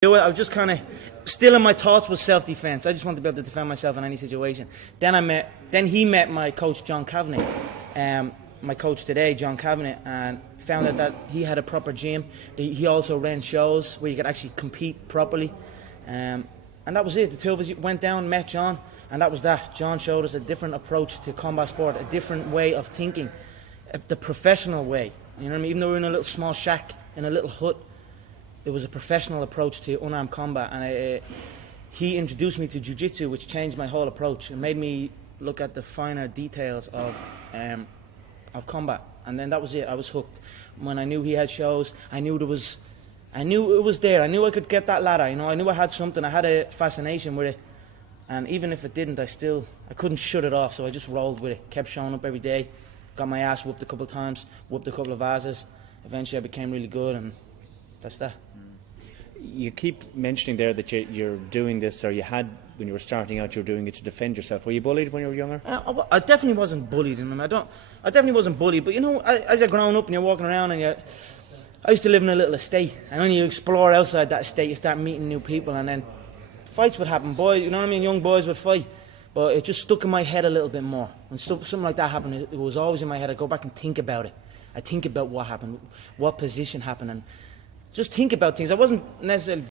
I was just kind of still in my thoughts was self-defense. I just wanted to be able to defend myself in any situation. Then he met my coach John Kavanagh, my coach today, John Kavanagh, and found out that he had a proper gym. He also ran shows where you could actually compete properly, and that was it. The two of us went down, met John, and that was that. John showed us a different approach to combat sport, a different way of thinking, the professional way. You know what I mean? Even though we were in a little small shack in a little hut, it was a professional approach to unarmed combat, and he introduced me to jiu-jitsu, which changed my whole approach and made me look at the finer details of combat. And then that was it. I was hooked. When I knew he had shows, I knew it was there. I knew I could get that ladder. You know, I knew I had something. I had a fascination with it, and even if it didn't, I couldn't shut it off. So I just rolled with it. Kept showing up every day. Got my ass whooped a couple of times. Whooped a couple of asses. Eventually, I became really good, and that's that. You keep mentioning there that you're doing this, or you had, when you were starting out, you were doing it to defend yourself. Were you bullied when you were younger? I definitely wasn't bullied. I definitely wasn't bullied. But you know, as you're growing up and you're walking around, and I used to live in a little estate, and when you explore outside that estate, you start meeting new people, and then fights would happen. Boys, you know what I mean? Young boys would fight. But it just stuck in my head a little bit more. When something like that happened, it was always in my head. I go back and think about it. I think about what happened, what position happened, and just think about things. I wasn't necessarily